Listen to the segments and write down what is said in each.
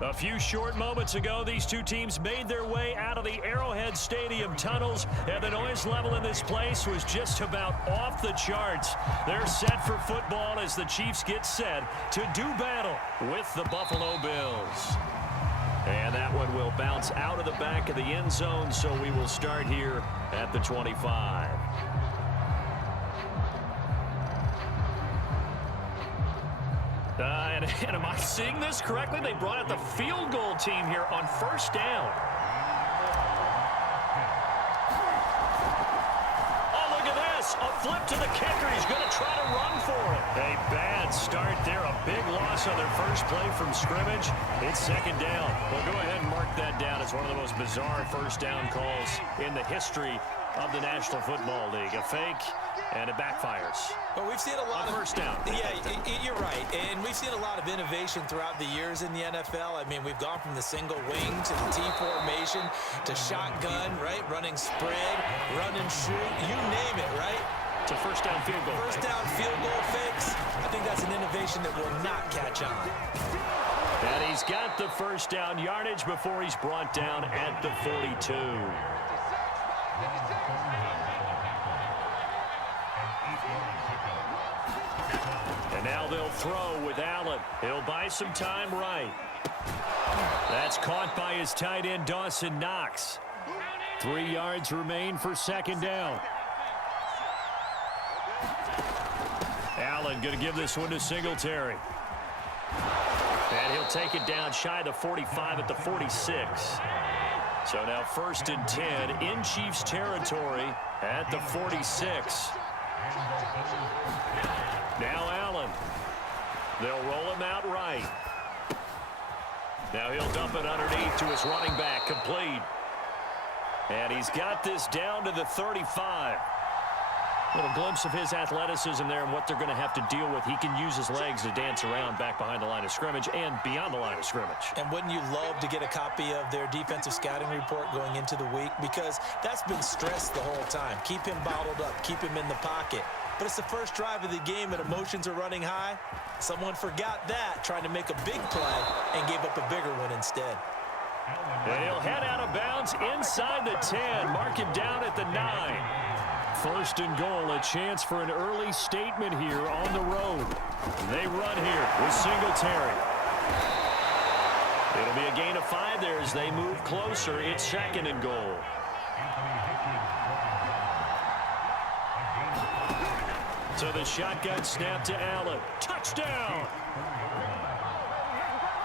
A few short moments ago, these two teams made their way out of the Arrowhead Stadium tunnels, and the noise level in this place was just about off the charts. They're set for football as the Chiefs get set to do battle with the Buffalo Bills. And that one will bounce out of the back of the end zone, so we will start here at the 25. And am I seeing this correctly? They brought out the field goal team here on first down. Oh, look at this. A flip to the kicker. He's going to try to run for it. A bad start there. A big loss on their first play from scrimmage. It's second down. Well, go ahead and mark that down. It's one of the most bizarre first down calls in the history of the National Football League. A fake, and it backfires. Well, we've seen a lot of first down. Yeah, you're right. And we've seen a lot of innovation throughout the years in the NFL. I mean, we've gone from the single wing to the T formation to shotgun, right? Running spread, run and shoot, you name it, right? To first down field goal. First down field goal fakes. I think that's an innovation that will not catch on. And he's got the first down yardage before he's brought down at the 42. And now they'll throw with Allen. He'll buy some time right. That's caught by his tight end, Dawson Knox. 3 yards remain for second down. Allen going to give this one to Singletary. And he'll take it down shy of the 45 at the 46. So now first and 10 in Chiefs territory at the 46. Now Allen. They'll roll him out right. Now he'll dump it underneath to his running back, complete. And he's got this down to the 35. Little glimpse of his athleticism there and what they're going to have to deal with. He can use his legs to dance around back behind the line of scrimmage and beyond the line of scrimmage. And wouldn't you love to get a copy of their defensive scouting report going into the week? Because that's been stressed the whole time. Keep him bottled up. Keep him in the pocket. But it's the first drive of the game and emotions are running high. Someone forgot that, trying to make a big play and gave up a bigger one instead. And he'll head out of bounds inside the 10. Mark him down at the 9. First and goal, a chance for an early statement here on the road. They run here with Singletary. It'll be a gain of 5 there as they move closer. It's second and goal. So the shotgun snap to Allen. Touchdown!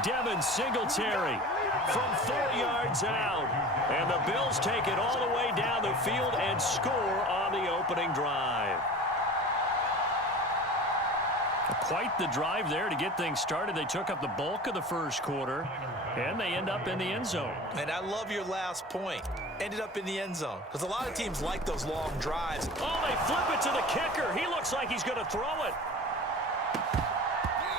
Devin Singletary from 4 yards out. And the Bills take it all the way down the field and score on the opening drive. Quite the drive there to get things started. They took up the bulk of the first quarter, and they end up in the end zone. And I love your last point. Ended up in the end zone. Because a lot of teams like those long drives. Oh, they flip it to the kicker. He looks like he's going to throw it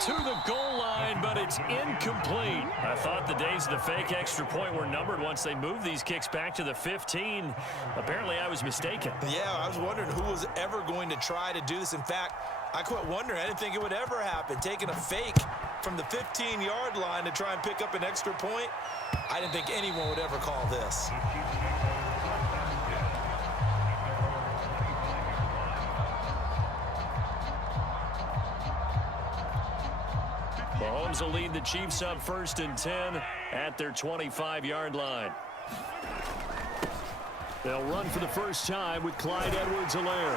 to the goal line, but it's incomplete. I thought the days of the fake extra point were numbered once they moved these kicks back to the 15. Apparently, I was mistaken. Yeah, I was wondering who was ever going to try to do this. In fact, I quit wondering. I didn't think it would ever happen. Taking a fake from the 15-yard line to try and pick up an extra point, I didn't think anyone would ever call this. Mahomes will lead the Chiefs up first and 10 at their 25-yard line. They'll run for the first time with Clyde Edwards-Helaire.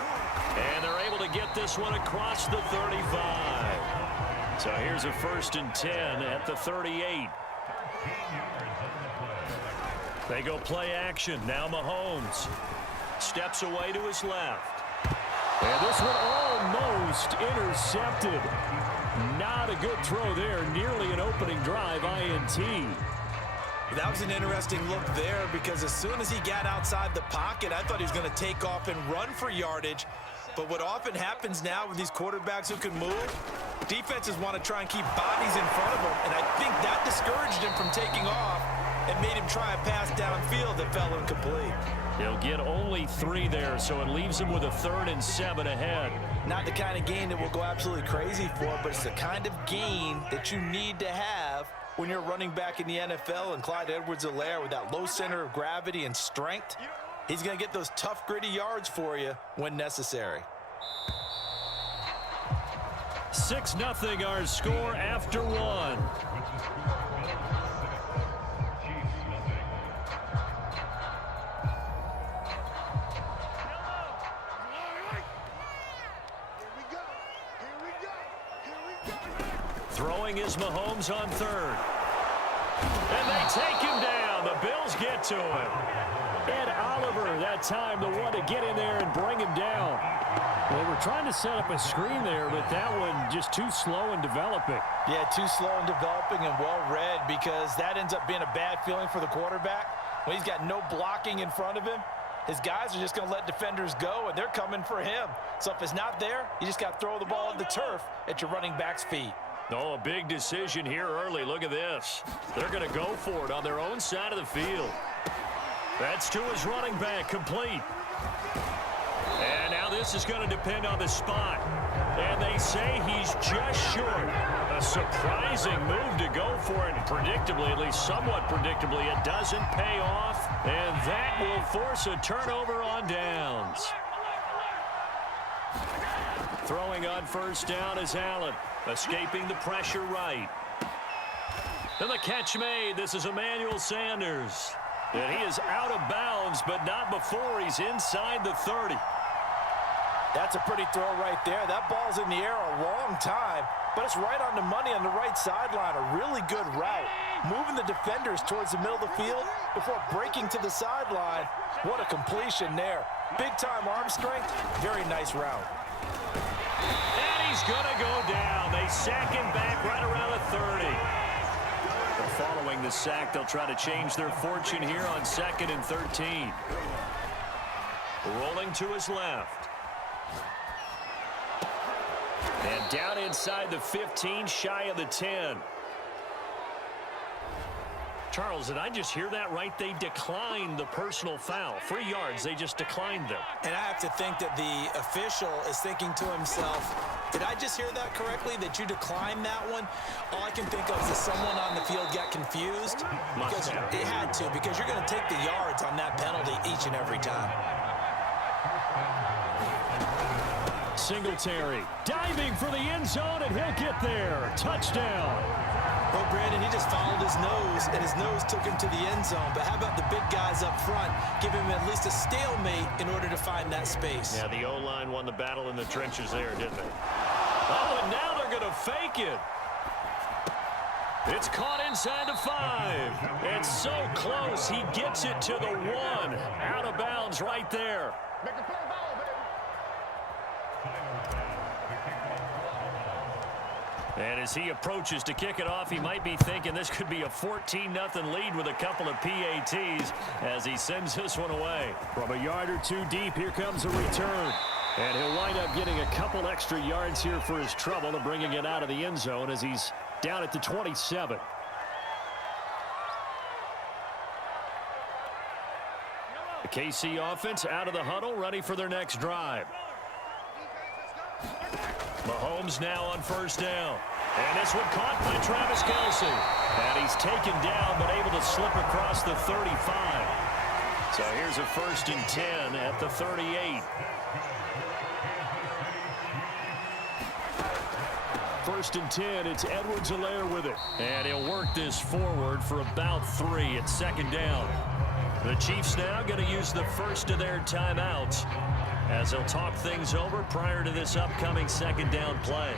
And they're able to get this one across the 35. So here's a first and 10 at the 38. They go play action. Now Mahomes steps away to his left. And this one almost intercepted. Not a good throw there. Nearly an opening drive INT. That was an interesting look there because as soon as he got outside the pocket, I thought he was going to take off and run for yardage. But what often happens now with these quarterbacks who can move, defenses want to try and keep bodies in front of them. And I think that discouraged him from taking off and made him try a pass downfield that fell incomplete. He'll get only 3 there, so it leaves him with a 3rd and 7 ahead. Not the kind of gain that we'll go absolutely crazy for, but it's the kind of gain that you need to have when you're running back in the NFL, and Clyde Edwards-Helaire with that low center of gravity and strength, he's going to get those tough, gritty yards for you when necessary. 6-0 our score after one. Throwing is Mahomes on third. And they take him down. The Bills get to him. Ed Oliver, that time, the one to get in there and bring him down. They were trying to set up a screen there, but that one just too slow in developing. Yeah, too slow in developing and well read, because that ends up being a bad feeling for the quarterback. When he's got no blocking in front of him, his guys are just going to let defenders go, and they're coming for him. So if it's not there, you just got to throw the ball at the turf at your running back's feet. Oh, a big decision here early. Look at this. They're going to go for it on their own side of the field. That's to his running back, complete. And now this is going to depend on the spot. And they say he's just short. A surprising move to go for it. Predictably, at least somewhat predictably, it doesn't pay off. And that will force a turnover on downs. Throwing on first down is Allen. Escaping the pressure right. And the catch made. This is Emmanuel Sanders. And he is out of bounds, but not before he's inside the 30. That's a pretty throw right there. That ball's in the air a long time, but it's right on the money on the right sideline. A really good route. Moving the defenders towards the middle of the field before breaking to the sideline. What a completion there. Big-time arm strength. Very nice route. And he's going to go down. They sack him back right around the 30. But following the sack, they'll try to change their fortune here on 2nd and 13. Rolling to his left. And down inside the 15, shy of the 10. Charles, did I just hear that right? They declined the personal foul. 3 yards, they just declined them. And I have to think that the official is thinking to himself, did I just hear that correctly, that you declined that one? All I can think of is that someone on the field got confused. Because it had to, because you're going to take the yards on that penalty each and every time. Singletary diving for the end zone, and he'll get there. Touchdown. Well, Brandon, he just followed his nose, and his nose took him to the end zone. But how about the big guys up front? Give him at least a stalemate in order to find that space. Yeah, the O-line won the battle in the trenches there, didn't they? Oh, and now they're going to fake it. It's caught inside the 5. It's so close. He gets it to the 1. Out of bounds right there. And as he approaches to kick it off, he might be thinking this could be a 14-0 lead with a couple of PATs as he sends this one away. From a yard or two deep, here comes a return. And he'll wind up getting a couple extra yards here for his trouble and bringing it out of the end zone as he's down at the 27. The KC offense out of the huddle, ready for their next drive. Mahomes now on first down. And this one caught by Travis Kelce. And he's taken down, but able to slip across the 35. So here's a 1st and 10 at the 38. 1st and 10, it's Edwards-Helaire with it. And he'll work this forward for about 3 at 2nd down. The Chiefs now going to use the first of their timeouts as they'll talk things over prior to this upcoming 2nd down play.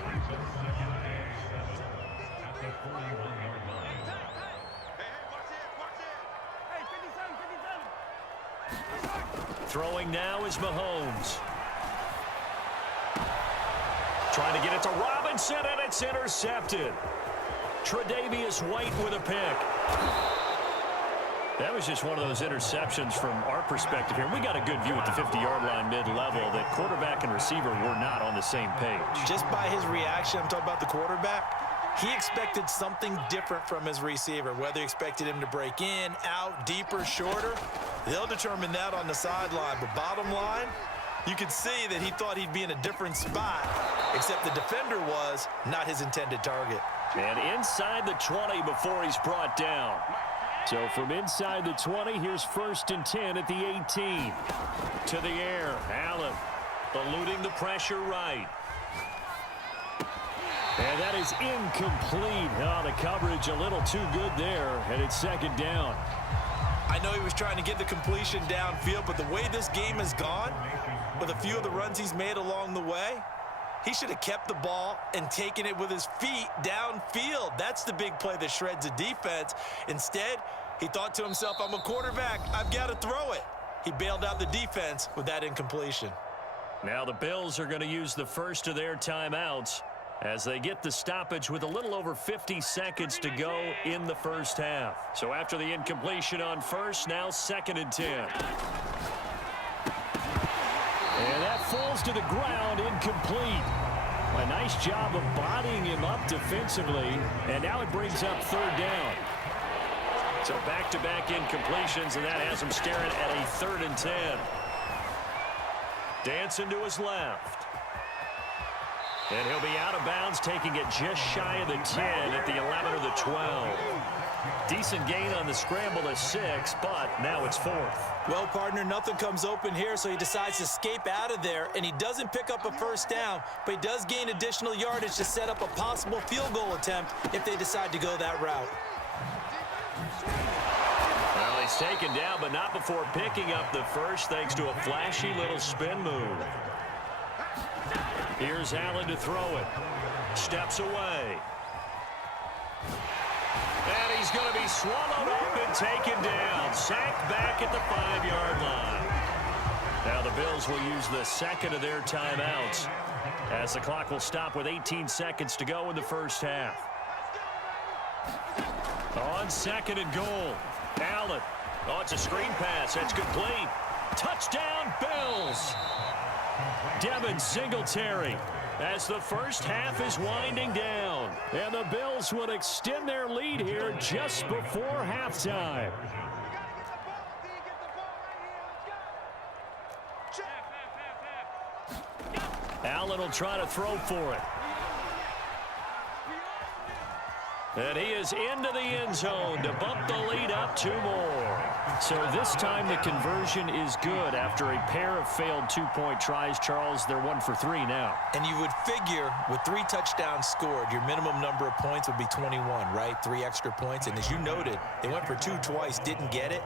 Throwing now is Mahomes. Trying to get it to Robinson, and it's intercepted. Tre'Davious White with a pick. That was just one of those interceptions from our perspective here. We got a good view at the 50-yard line mid-level that quarterback and receiver were not on the same page. Just by his reaction, I'm talking about the quarterback, he expected something different from his receiver, whether he expected him to break in, out, deeper, shorter. They'll determine that on the sideline. But bottom line, you could see that he thought he'd be in a different spot, except the defender was not his intended target. And inside the 20 before he's brought down. So from inside the 20, here's 1st and 10 at the 18. To the air, Allen eluding the pressure right. And that is incomplete. Oh, the coverage a little too good there, and it's 2nd down. I know he was trying to get the completion downfield, but the way this game has gone, with a few of the runs he's made along the way, he should have kept the ball and taken it with his feet downfield. That's the big play that shreds a defense. Instead, he thought to himself, I'm a quarterback, I've got to throw it. He bailed out the defense with that incompletion. Now the Bills are going to use the first of their timeouts as they get the stoppage with a little over 50 seconds to go in the first half. So after the incompletion on first, now 2nd and 10. And that falls to the ground, incomplete. A nice job of bodying him up defensively, and now it brings up 3rd down. So back-to-back incompletions, and that has him staring at a 3rd and 10. Dancing to his left. And he'll be out of bounds, taking it just shy of the 10 at the 11 or the 12. Decent gain on the scramble of 6, but now it's 4th. Well, partner, nothing comes open here, so he decides to escape out of there, and he doesn't pick up a 1st down, but he does gain additional yardage to set up a possible field goal attempt if they decide to go that route. Well, he's taken down, but not before picking up the first, thanks to a flashy little spin move. Here's Allen to throw it. Steps away. And he's going to be swallowed up and taken down. Sacked back at the 5-yard line. Now the Bills will use the 2nd of their timeouts as the clock will stop with 18 seconds to go in the first half. On 2nd and goal, Allen. Oh, it's a screen pass. That's complete. Touchdown, Bills. Devin Singletary as the first half is winding down. And the Bills will extend their lead here just before halftime. Allen will try to throw for it. And he is into the end zone to bump the lead up 2 more. So this time the conversion is good after a pair of failed 2-point tries. Charles, they're 1 for 3 now. And you would figure with 3 touchdowns scored, your minimum number of points would be 21, right? 3 extra points. And as you noted, they went for 2 twice, didn't get it.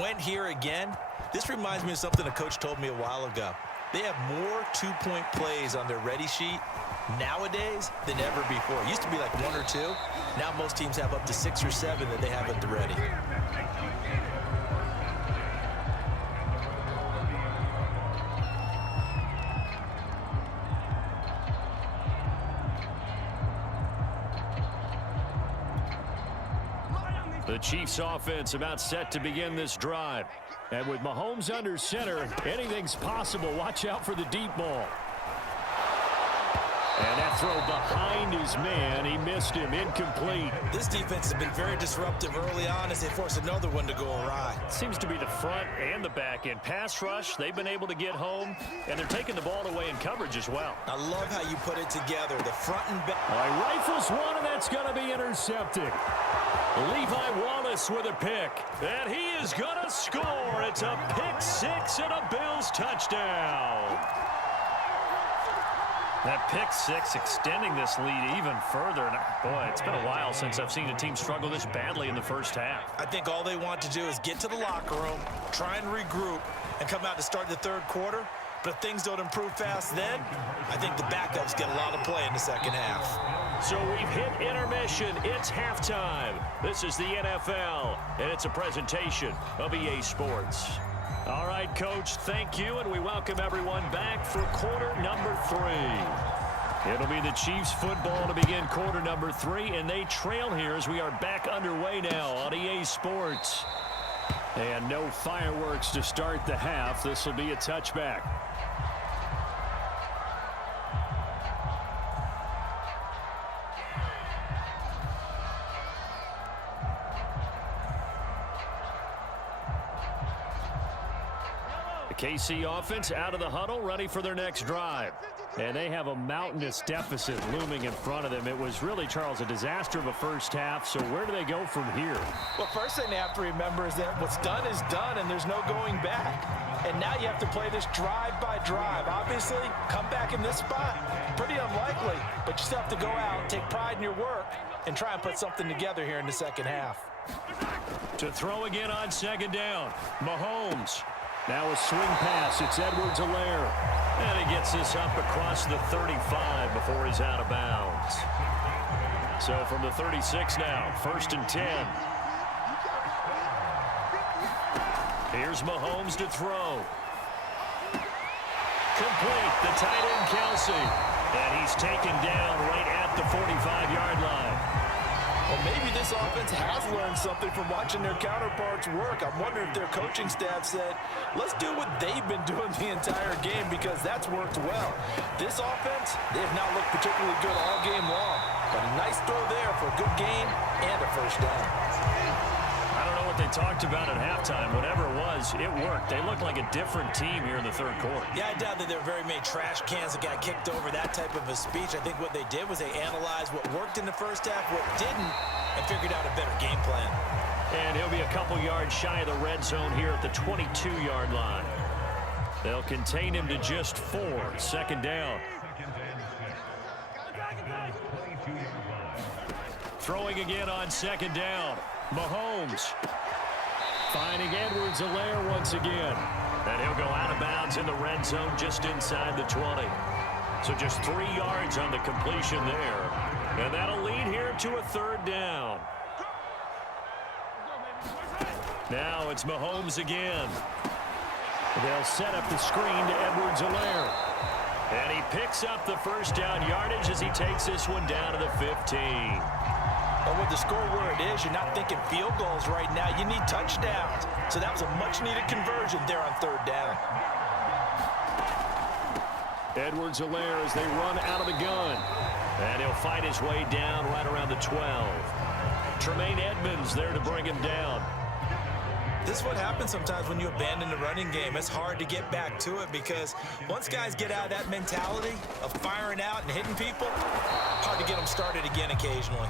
Went here again. This reminds me of something a coach told me a while ago. They have more 2-point plays on their ready sheet nowadays than ever before. It used to be like 1 or 2. Now most teams have up to 6 or 7 that they have at the ready. The Chiefs offense about set to begin this drive. And with Mahomes under center, anything's possible. Watch out for the deep ball. And that throw behind his man. He missed him. Incomplete. This defense has been very disruptive early on as they force another one to go awry. Seems to be the front and the back end. Pass rush, they've been able to get home, and they're taking the ball away in coverage as well. I love how you put it together. The front and back. All right, rifles one, and that's going to be intercepted. Levi Wallace with a pick. And he is going to score. It's a pick 6 and a Bills touchdown. That pick 6 extending this lead even further. And boy, it's been a while since I've seen a team struggle this badly in the first half. I think all they want to do is get to the locker room, try and regroup, and come out to start the 3rd quarter. But if things don't improve fast then, I think the backups get a lot of play in the 2nd half. So we've hit intermission. It's halftime. This is the NFL, and it's a presentation of EA Sports. All right, Coach, thank you, and we welcome everyone back for quarter number 3. It'll be the Chiefs football to begin quarter number 3, and they trail here as we are back underway now on EA Sports. And no fireworks to start the half. This will be a touchback. KC offense out of the huddle, ready for their next drive. And they have a mountainous deficit looming in front of them. It was really, Charles, a disaster of a first half. So where do they go from here? Well, first thing they have to remember is that what's done is done, and there's no going back. And now you have to play this drive by drive. Obviously, come back in this spot, pretty unlikely. But you still have to go out, take pride in your work, and try and put something together here in the second half. To throw again on second down, Mahomes. Now a swing pass. It's Edwards-Helaire. And he gets this up across the 35 before he's out of bounds. So from the 36 now, 1st and 10. Here's Mahomes to throw. Complete, the tight end Kelsey. And he's taken down right at the 45-yard line. Well, maybe this offense has learned something from watching their counterparts work. I'm wondering if their coaching staff said, let's do what they've been doing the entire game, because that's worked well. This offense, they have not looked particularly good all game long. But a nice throw there for a good gain and a first down. I don't know what they talked about at halftime. Whatever it was, it worked. They looked like a different team here in the third quarter. Yeah, I doubt that there were very many trash cans that got kicked over, that type of a speech. I think what they did was they analyzed what worked in the first half, what didn't, and figured out a better game plan. And he'll be a couple yards shy of the red zone here at the 22-yard line. They'll contain him to just 4. Second down. Throwing again on second down. Mahomes finding Edwards-Helaire once again. And he'll go out of bounds in the red zone just inside the 20. So just 3 yards on the completion there. And that'll lead here to a third down. Now it's Mahomes again. They'll set up the screen to Edwards-Helaire. And he picks up the first down yardage as he takes this one down to the 15. But with the score where it is, you're not thinking field goals right now. You need touchdowns. So that was a much-needed conversion there on third down. Edwards-Helaire as they run out of the gun. And he'll fight his way down right around the 12. Tremaine Edmonds there to bring him down. This is what happens sometimes when you abandon the running game. It's hard to get back to it because once guys get out of that mentality of firing out and hitting people, hard to get them started again occasionally.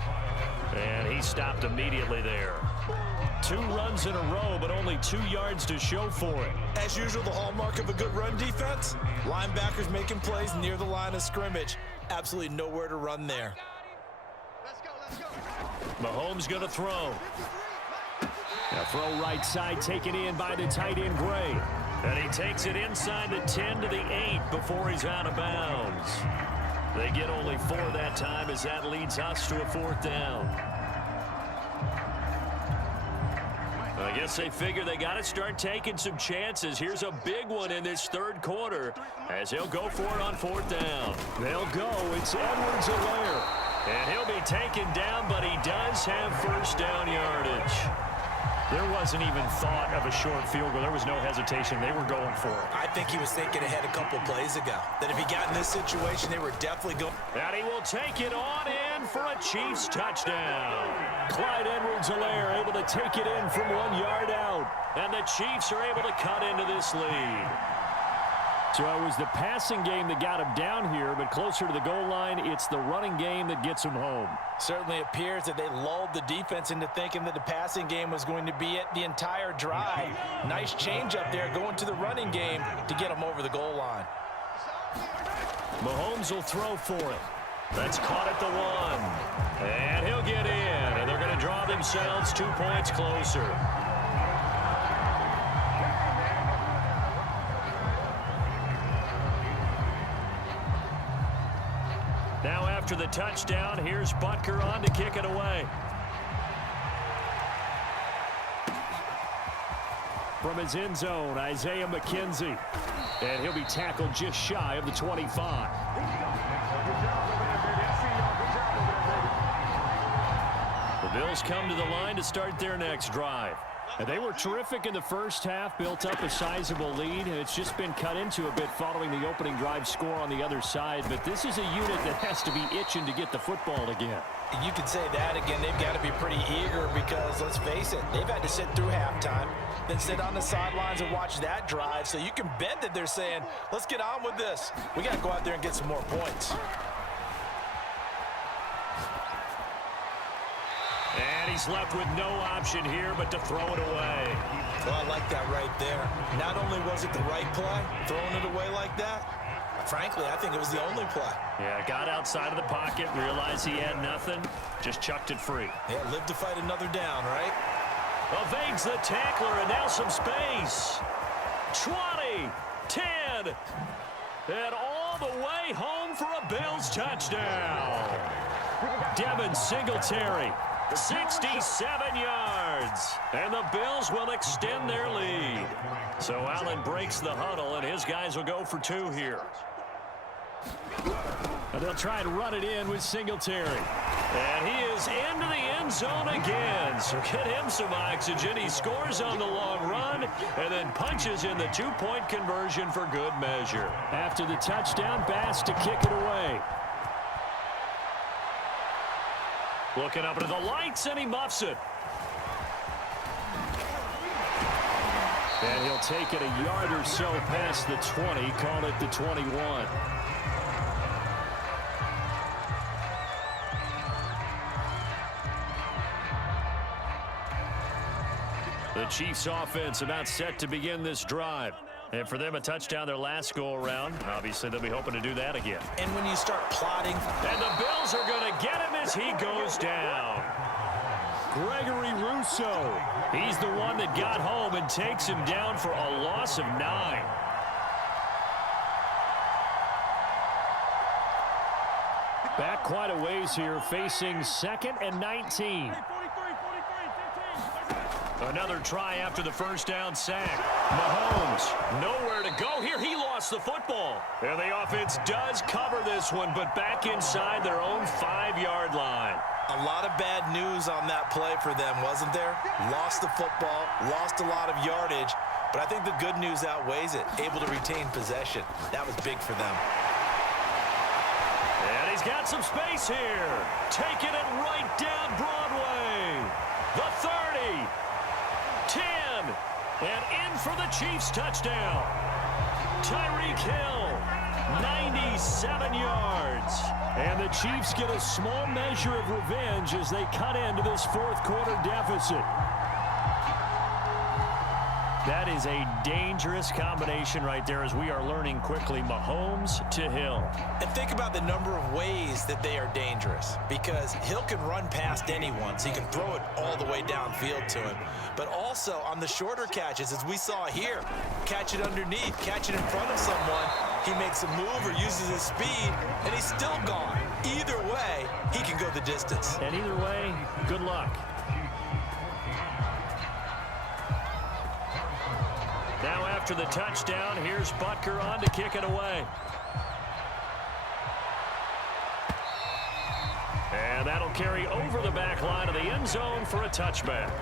And he stopped immediately there. 2 runs in a row, but only 2 yards to show for it. As usual, the hallmark of a good run defense, linebackers making plays near the line of scrimmage. Absolutely nowhere to run there. Mahomes going to throw. A throw right side taken in by the tight end Gray. And he takes it inside the 10 to the 8 before he's out of bounds. They get only 4 that time as that leads us to a 4th down. I guess they figure they got to start taking some chances. Here's a big one in this third quarter as he'll go for it on 4th down. They'll go. It's Edwards-Helaire. And he'll be taken down, but he does have first down yardage. There wasn't even thought of a short field goal. There was no hesitation. They were going for it. I think he was thinking ahead a couple plays ago. That if he got in this situation, they were definitely going. And he will take it on in for a Chiefs touchdown. Clyde Edwards-Helaire able to take it in from 1 yard out. And the Chiefs are able to cut into this lead. So it was the passing game that got him down here, but closer to the goal line, it's the running game that gets him home. Certainly appears that they lulled the defense into thinking that the passing game was going to be it the entire drive. Nice change up there going to the running game to get him over the goal line. Mahomes will throw for it. That's caught at the 1. And he'll get in, and they're going to draw themselves 2 points closer. Now after the touchdown, here's Butker on to kick it away. From his end zone, Isaiah McKenzie. And he'll be tackled just shy of the 25. The Bills come to the line to start their next drive. And they were terrific in the first half, built up a sizable lead, and it's just been cut into a bit following the opening drive score on the other side. But this is a unit that has to be itching to get the football again. You could say that again. They've got to be pretty eager because, let's face it, they've had to sit through halftime, than sit on the sidelines and watch that drive. So you can bet that they're saying, let's get on with this. We got to go out there and get some more points. And he's left with no option here but to throw it away. Well, I like that right there. Not only was it the right play, throwing it away like that, frankly, I think it was the only play. Yeah, got outside of the pocket, realized he had nothing, just chucked it free. Yeah, live to fight another down, right? Evades the tackler, and now some space. 20, 10, and all the way home for a Bills touchdown. Devin Singletary, 67 yards, and the Bills will extend their lead. So Allen breaks the huddle, and his guys will go for 2 here. And they'll try to run it in with Singletary. And he is into the end zone again. So get him some oxygen. He scores on the long run and then punches in the 2-point conversion for good measure. After the touchdown, Bass to kick it away. Looking up into the lights, and he muffs it. And he'll take it a yard or so past the 20, call it the 21. The Chiefs offense about set to begin this drive. And for them, a touchdown their last go-around. Obviously, they'll be hoping to do that again. And when you start plotting. And the Bills are going to get him as he goes down. Gregory Rousseau. He's the one that got home and takes him down for a loss of 9. Back quite a ways here, facing 2nd and 19. Another try after the first down sack. Mahomes, nowhere to go here. He lost the football. And the offense does cover this one, but back inside their own 5-yard line. A lot of bad news on that play for them, wasn't there? Lost the football, lost a lot of yardage, but I think the good news outweighs it. Able to retain possession. That was big for them. And he's got some space here. Taking it right down Broadway. The 30. 10, and in for the Chiefs touchdown. Tyreek Hill, 97 yards. And the Chiefs get a small measure of revenge as they cut into this 4th quarter deficit. That is a dangerous combination right there, as we are learning quickly. Mahomes to Hill. And think about the number of ways that they are dangerous, because Hill can run past anyone, so he can throw it all the way downfield to him. But also on the shorter catches, as we saw here, catch it underneath, catch it in front of someone, he makes a move or uses his speed, and he's still gone. Either way, he can go the distance. And either way, good luck. Now after the touchdown, here's Butker on to kick it away. And that'll carry over the back line of the end zone for a touchback.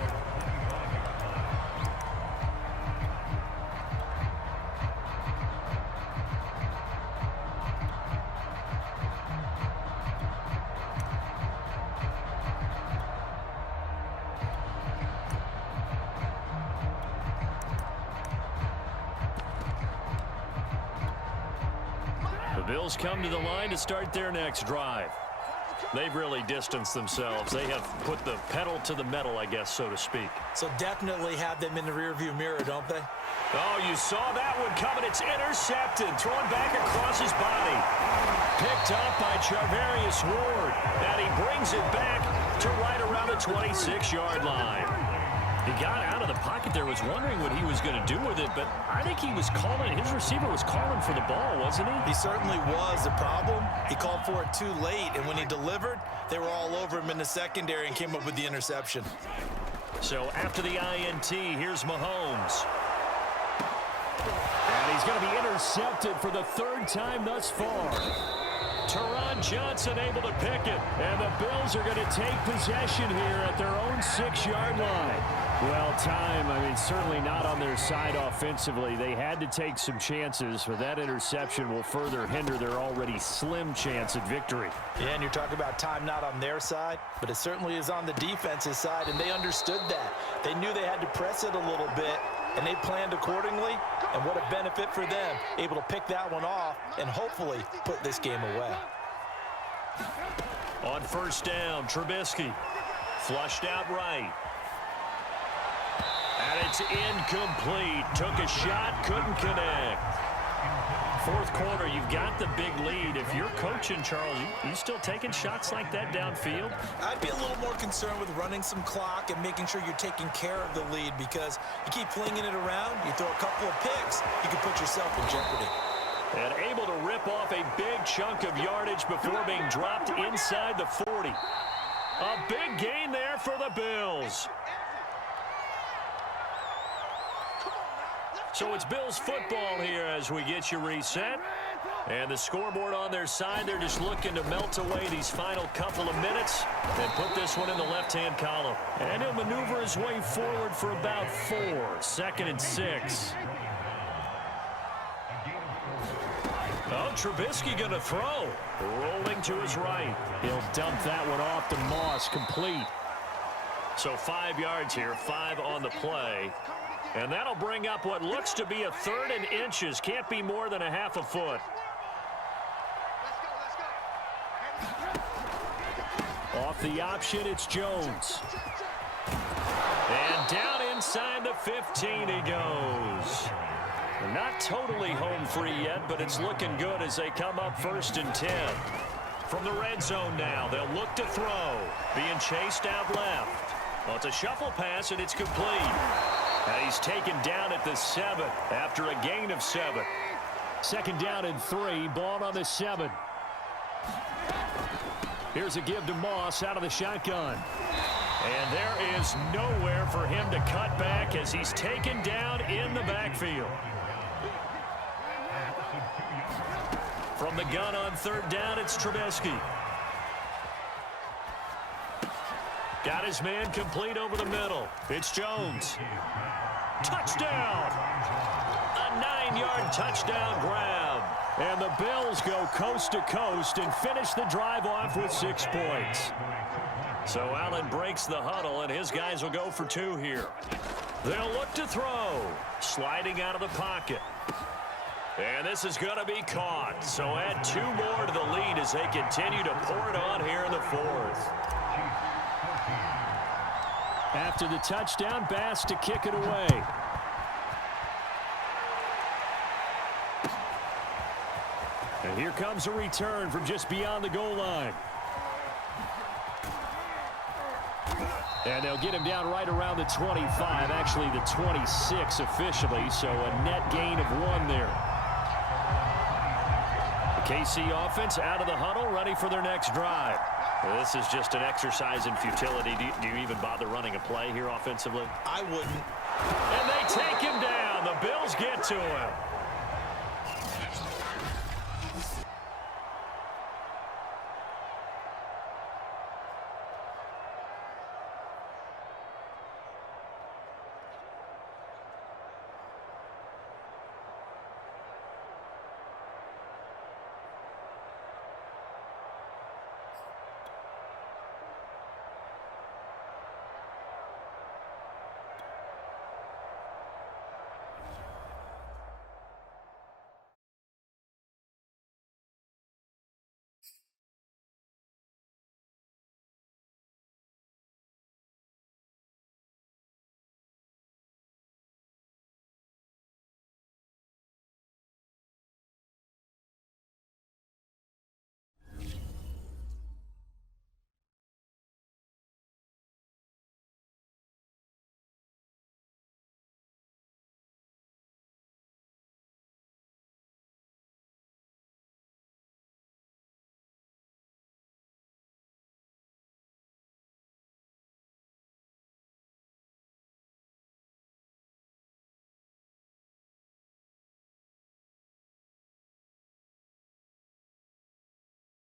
Bills come to the line to start their next drive. They've really distanced themselves. They have put the pedal to the metal, I guess, so to speak. So definitely have them in the rearview mirror, don't they? Oh, you saw that one coming. It's intercepted. Thrown back across his body. Picked up by Charvarius Ward. And he brings it back to right around the 26-yard line. He got out of the pocket there, was wondering what he was going to do with it, but I think he was calling, his receiver was calling for the ball, wasn't he? He certainly was. The problem, he called for it too late, and when he delivered, they were all over him in the secondary and came up with the interception. So after the INT, here's Mahomes. And he's going to be intercepted for the 3rd time thus far. Teron Johnson able to pick it, and the Bills are going to take possession here at their own 6-yard line. Well, time, certainly not on their side offensively. They had to take some chances, but that interception will further hinder their already slim chance at victory. Yeah, and you're talking about time not on their side, but it certainly is on the defense's side, and they understood that. They knew they had to press it a little bit, and they planned accordingly, and what a benefit for them, able to pick that one off and hopefully put this game away. On first down, Trubisky flushed out right. And it's incomplete. Took a shot, couldn't connect. Fourth quarter, you've got the big lead. If you're coaching, Charles, you still taking shots like that downfield? I'd be a little more concerned with running some clock and making sure you're taking care of the lead, because you keep flinging it around, you throw a couple of picks, you can put yourself in jeopardy. And able to rip off a big chunk of yardage before being dropped inside the 40. A big gain there for the Bills. So it's Bills football here as we get you reset. And the scoreboard on their side, they're just looking to melt away these final couple of minutes and put this one in the left-hand column. And he'll maneuver his way forward for about 4. 2nd and 6. Oh, Trubisky going to throw. Rolling to his right. He'll dump that one off to Moss, complete. So 5 yards here, 5 on the play. And that'll bring up what looks to be a 3rd and inches. Can't be more than a half a foot. Off the option, it's Jones. And down inside the 15 he goes. They're not totally home free yet, but it's looking good as they come up 1st and 10. From the red zone now, they'll look to throw. Being chased out left. Well, it's a shuffle pass, and it's complete. And he's taken down at the 7 after a gain of 7. 2nd down and 3, ball on the 7. Here's a give to Moss out of the shotgun. And there is nowhere for him to cut back as he's taken down in the backfield. From the gun on 3rd down, it's Trubisky. Got his man complete over the middle. It's Jones. Touchdown! A 9-yard touchdown grab. And the Bills go coast to coast and finish the drive off with 6 points. So Allen breaks the huddle, and his guys will go for 2 here. They'll look to throw. Sliding out of the pocket. And this is going to be caught. So add 2 more to the lead as they continue to pour it on here in the 4th. After the touchdown, Bass to kick it away. And here comes a return from just beyond the goal line. And they'll get him down right around the 25, actually the 26 officially, so a net gain of 1 there. The KC offense out of the huddle, ready for their next drive. This is just an exercise in futility. Do you even bother running a play here offensively? I wouldn't. And they take him down. The Bills get to him.